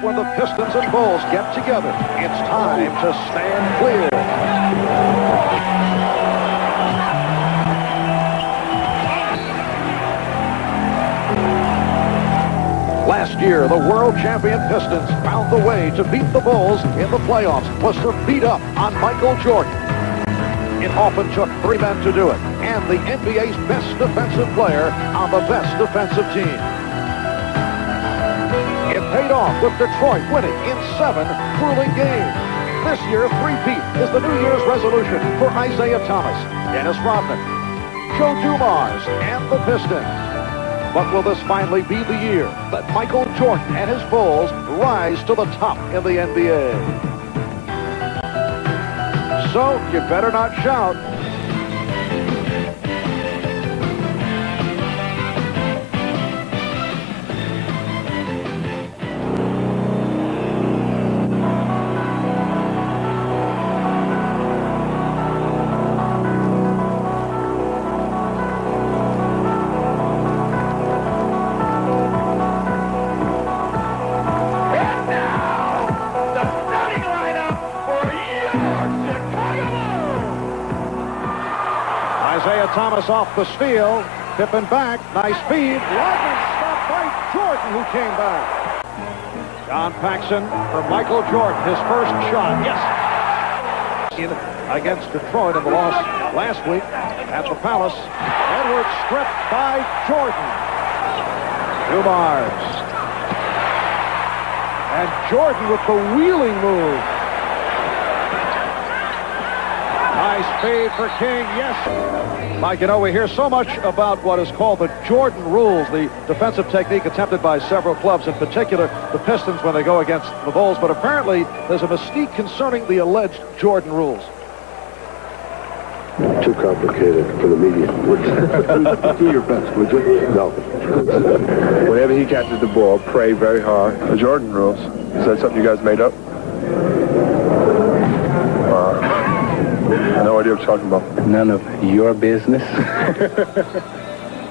But when the Pistons and Bulls get together, it's time to stand clear. Last year, the world champion Pistons found the way to beat the Bulls in the playoffs was to beat up on Michael Jordan. It often took 3 men to do it, and the NBA's best defensive player on the best defensive team. It paid off with Detroit winning in 7 grueling games. This year, three-peat is the New Year's resolution for Isaiah Thomas, Dennis Rodman, Joe Dumars, and the Pistons. But will this finally be the year that Michael Jordan and his Bulls rise to the top in the NBA? So you better not shout. Isaiah Thomas off the steal. Pippen back. Nice feed. Rodman stopped by Jordan, who came back. John Paxson for Michael Jordan. His first shot. Yes. Against Detroit in the loss last week at the Palace. Edwards stripped by Jordan. Dumars. And Jordan with the wheeling move. Nice fade for King, yes. Mike, you know, we hear so much about what is called the Jordan rules, the defensive technique attempted by several clubs, in particular the Pistons when they go against the Bulls, but apparently there's a mystique concerning the alleged Jordan rules. Too complicated for the media. Do your best, would you? No. Whenever he catches the ball, pray very hard. The Jordan rules. Is that something you guys made up? No idea what you're talking about. None of your business.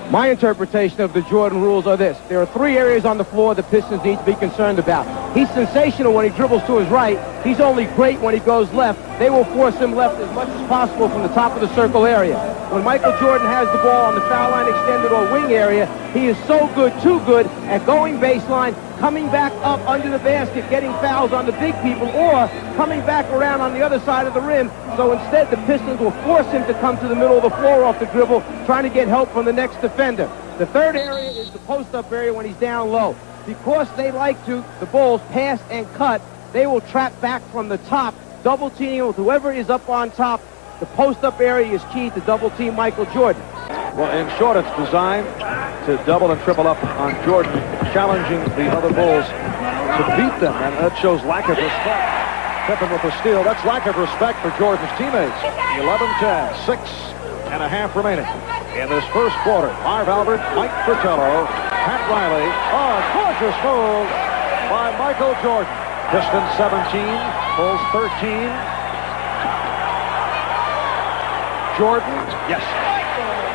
My interpretation of the Jordan rules are this. There are 3 areas on the floor the Pistons need to be concerned about. He's sensational when he dribbles to his right. He's only great when he goes left. They will force him left as much as possible from the top of the circle area. When Michael Jordan has the ball on the foul line extended or wing area, he is so good, too good at going baseline, coming back up under the basket, getting fouls on the big people, or coming back around on the other side of the rim. So instead, the Pistons will force him to come to the middle of the floor off the dribble, trying to get help from the next defender. The third area is the post-up area when he's down low. Because they like to, the Bulls, pass and cut, they will trap back from the top, double team with whoever is up on top. The post-up area is key to double team Michael Jordan. Well, in short, it's designed to double and triple up on Jordan, challenging the other Bulls to beat them, and that shows lack of respect. Pippen with the steal. That's lack of respect for Jordan's teammates. 11-10, 6.5 remaining in this first quarter. Marv Albert, Mike Fratello, Pat Riley. Oh, gorgeous move by Michael Jordan. Pistons 17, Bulls 13. Jordan, yes.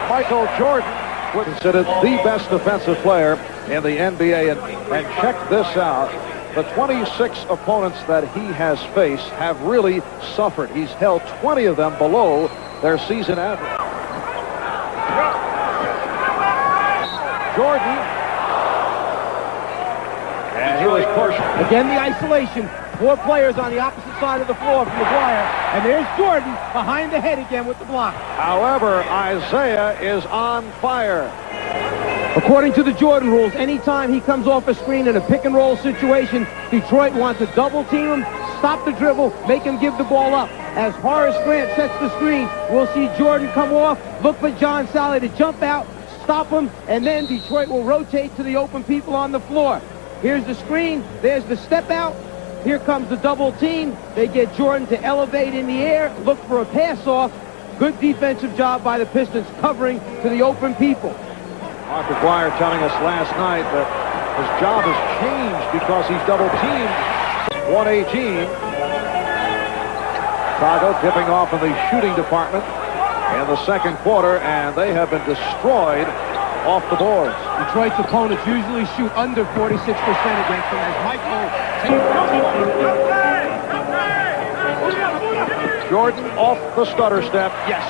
Michael Jordan was considered the best defensive player in the NBA. And check this out. The 26 opponents that he has faced have really suffered. He's held 20 of them below their season average. Jordan. And he was pushed. Again, the isolation. 4 players on the opposite side of the floor from McGuire. And there's Jordan behind the head again with the block. However, Isaiah is on fire. According to the Jordan rules, anytime he comes off a screen in a pick-and-roll situation, Detroit wants to double-team him, stop the dribble, make him give the ball up. As Horace Grant sets the screen, we'll see Jordan come off, look for John Sally to jump out, stop him, and then Detroit will rotate to the open people on the floor. Here's the screen. There's the step out. Here comes the double team. They get Jordan to elevate in the air, look for a pass-off. Good defensive job by the Pistons covering to the open people. Mark McGuire telling us last night that his job has changed because he's double-teamed. 118. Chicago dipping off in the shooting department in the second quarter, and they have been destroyed off the boards. Detroit's opponents usually shoot under 46% against them as Michael Jordan off the stutter step. Yes.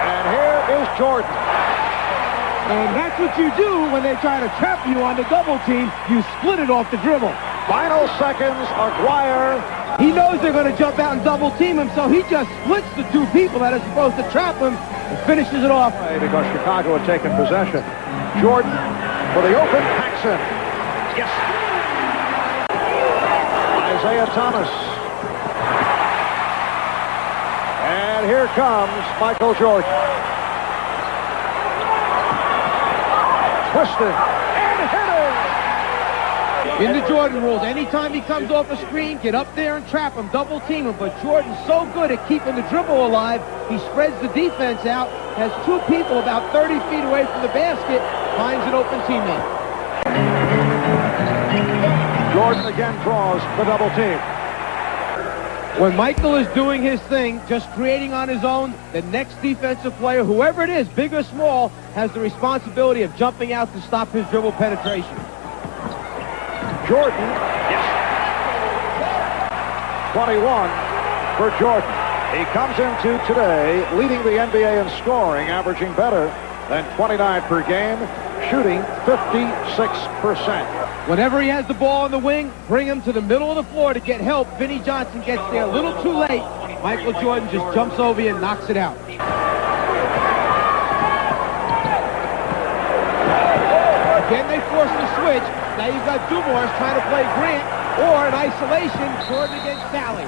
And here is Jordan. And that's what you do when they try to trap you on the double team. You split it off the dribble. Final seconds, Aguirre. He knows they're going to jump out and double team him, so he just splits the two people that are supposed to trap him and finishes it off. Because Chicago had taken possession. Jordan for the open, Paxson. Yes. Isaiah Thomas. And here comes Michael Jordan. Twisted and hitting. In the Jordan rules, anytime he comes off a screen, get up there and trap him, double team him. But Jordan's so good at keeping the dribble alive, he spreads the defense out, has two people about 30 feet away from the basket, finds an open teammate. Jordan again draws the double team. When Michael is doing his thing, just creating on his own, the next defensive player, whoever it is, big or small, has the responsibility of jumping out to stop his dribble penetration. Jordan, yes. 21 for Jordan. He comes into today leading the NBA in scoring, averaging better than 29 per game, shooting 56%. Whenever he has the ball on the wing, bring him to the middle of the floor to get help. Vinnie Johnson gets there a little too late. Michael Jordan just jumps over you and knocks it out. Again, they force the switch. Now you've got Dumars trying to play Grant, or in isolation, Jordan against Sally.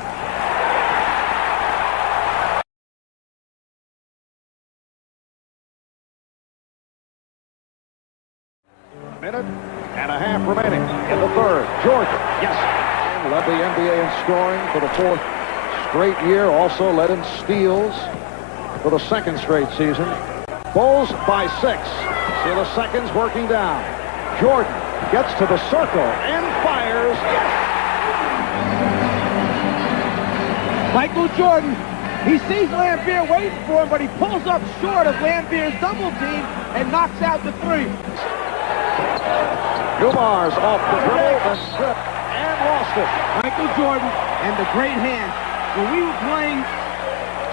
Minute and a half remaining in the third. Jordan, yes, led the NBA in scoring for the fourth straight year. Also led in steals for the second straight season. Bulls by 6. See the seconds working down. Jordan gets to the circle and fires. Yes! Michael Jordan, he sees Lambier waiting for him, but he pulls up short of Lambier's double team and knocks out the three. Dumars off the dribble and slipped and lost it. Michael Jordan and the great hands. When we were playing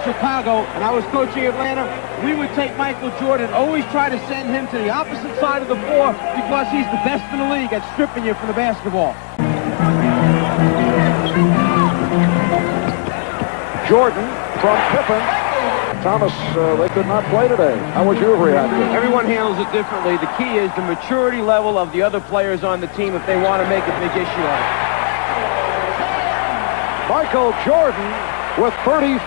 Chicago and I was coaching Atlanta, we would take Michael Jordan, always try to send him to the opposite side of the floor because he's the best in the league at stripping you from the basketball. Jordan from Pippen. Thomas, they could not play today. How would you have reacted? Everyone handles it differently. The key is the maturity level of the other players on the team if they want to make a big issue of it. Michael Jordan with 34.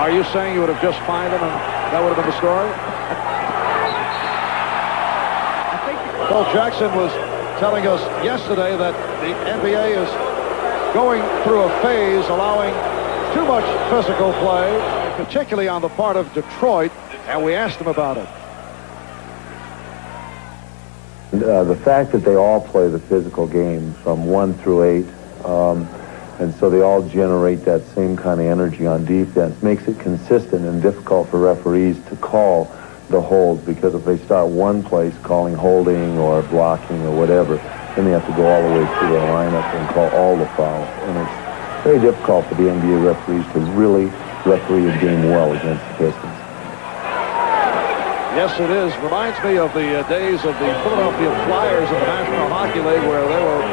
Are you saying you would have just fined him and that would have been the story? I think Phil Jackson was telling us yesterday that the NBA is going through a phase allowing too much physical play, particularly on the part of Detroit, and we asked him about it. The fact that they all play the physical game from 1 through 8, and so they all generate that same kind of energy on defense, makes it consistent and difficult for referees to call the holds, because if they start one place calling holding or blocking or whatever, then they have to go all the way through their lineup and call all the fouls. And it's very difficult for the NBA referees to really referee a game well against the Pistons. Yes, it is. Reminds me of the days of the Philadelphia Flyers in the National Hockey League, where they were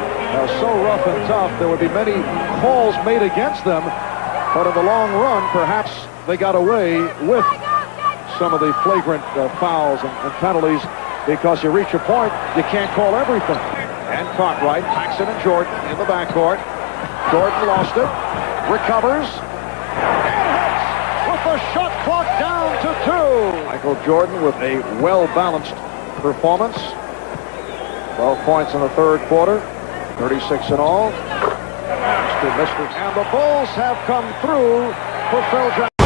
so rough and tough. There would be many calls made against them, but in the long run, perhaps they got away with some of the flagrant fouls and penalties, because you reach a point, you can't call everything. And Cartwright, Paxson and Jordan in the backcourt. Jordan lost it, recovers, and hits with the shot clock down to 2. Michael Jordan with a well-balanced performance. 12 points in the third quarter, 36 in all. And the Bulls have come through for Phil Jackson.